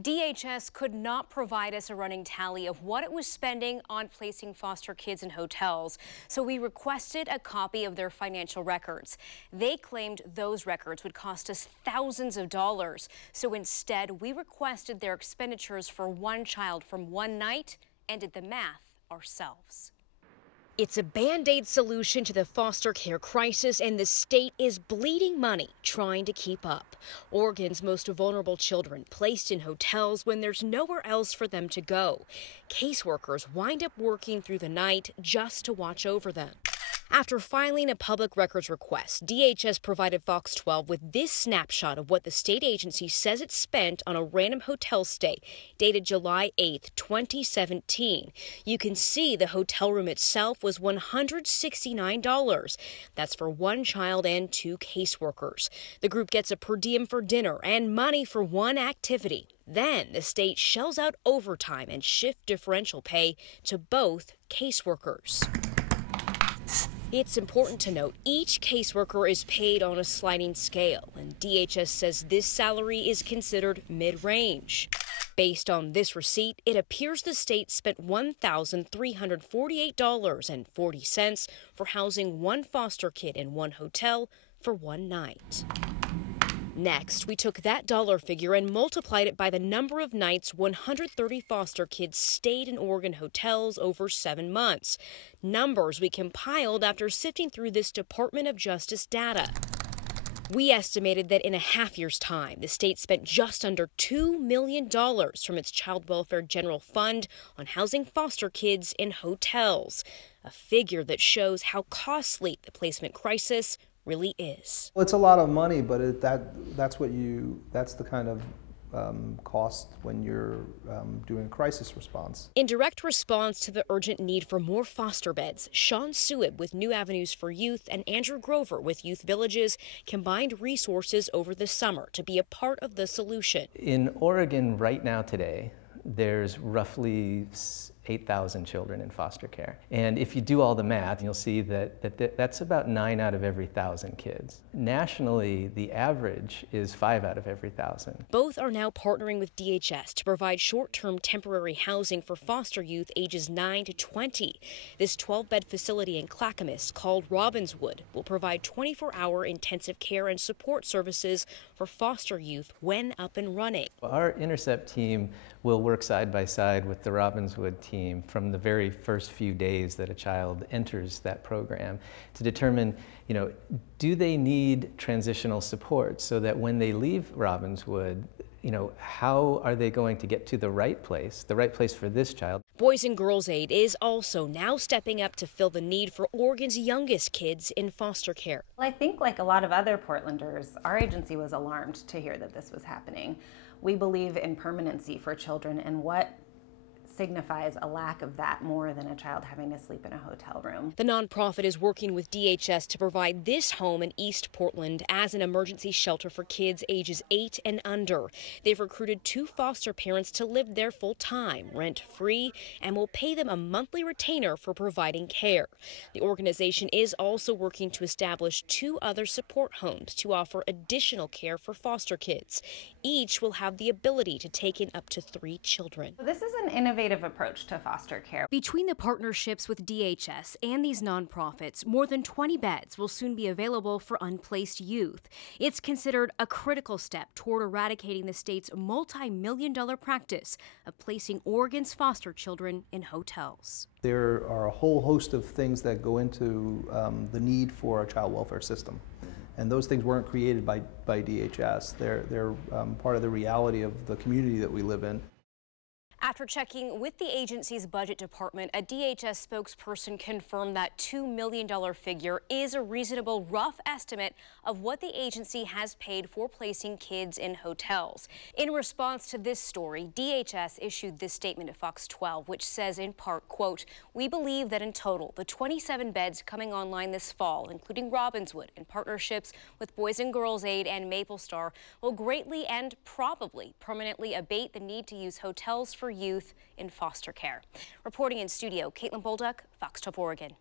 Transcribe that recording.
DHS could not provide us a running tally of what it was spending on placing foster kids in hotels, so we requested a copy of their financial records. They claimed those records would cost us thousands of dollars, so instead we requested their expenditures for one child from one night and did the math ourselves. It's a Band-Aid solution to the foster care crisis, and the state is bleeding money trying to keep up. Oregon's most vulnerable children placed in hotels when there's nowhere else for them to go. Caseworkers wind up working through the night just to watch over them. After filing a public records request, DHS provided Fox 12 with this snapshot of what the state agency says it spent on a random hotel stay dated July 8, 2017. You can see the hotel room itself was $169. That's for one child and two caseworkers. The group gets a per diem for dinner and money for one activity. Then the state shells out overtime and shift differential pay to both caseworkers. It's important to note each caseworker is paid on a sliding scale, and DHS says this salary is considered mid-range. Based on this receipt, it appears the state spent $1,348.40 for housing one foster kid in one hotel for one night. Next, we took that dollar figure and multiplied it by the number of nights 130 foster kids stayed in Oregon hotels over 7 months. Numbers we compiled after sifting through this Department of Justice data. We estimated that in a half year's time, the state spent just under $2 million from its Child Welfare General Fund on housing foster kids in hotels, a figure that shows how costly the placement crisis really is. Well, it's a lot of money, but that's the kind of cost when you're doing a crisis response. In direct response to the urgent need for more foster beds, Sean Suib with New Avenues for Youth and Andrew Grover with Youth Villages combined resources over the summer to be a part of the solution. In Oregon right now today, there's roughly 8,000 children in foster care. And if you do all the math, you'll see that's about 9 out of every 1,000 kids. Nationally, the average is 5 out of every 1,000. Both are now partnering with DHS to provide short-term temporary housing for foster youth ages 9 to 20. This 12-bed facility in Clackamas, called Robbinswood, will provide 24-hour intensive care and support services for foster youth when up and running. Our Intercept team will work side by side with the Robbinswood team from the very first few days that a child enters that program to determine, do they need transitional support so that when they leave Robbinswood, how are they going to get to the right place for this child? Boys and Girls Aid is also now stepping up to fill the need for Oregon's youngest kids in foster care. Well, I think like a lot of other Portlanders, our agency was alarmed to hear that this was happening. We believe in permanency for children, and what signifies a lack of that more than a child having to sleep in a hotel room. The nonprofit is working with DHS to provide this home in East Portland as an emergency shelter for kids ages 8 and under. They've recruited 2 foster parents to live there full-time, rent-free, and will pay them a monthly retainer for providing care. The organization is also working to establish 2 other support homes to offer additional care for foster kids. Each will have the ability to take in up to 3 children. This is an innovative approach to foster care. Between the partnerships with DHS and these nonprofits, more than 20 beds will soon be available for unplaced youth. It's considered a critical step toward eradicating the state's multi-million-dollar practice of placing Oregon's foster children in hotels. There are a whole host of things that go into the need for a child welfare system. And those things weren't created by DHS. They're part of the reality of the community that we live in. After checking with the agency's budget department, a DHS spokesperson confirmed that $2 million figure is a reasonable rough estimate of what the agency has paid for placing kids in hotels. In response to this story, DHS issued this statement to Fox 12, which says in part, quote, "We believe that in total, the 27 beds coming online this fall, including Robbinswood and partnerships with Boys and Girls Aid and Maple Star, will greatly and probably permanently abate the need to use hotels for youth in foster care." Reporting in studio, Caitlin Bolduck, Fox 12 Oregon.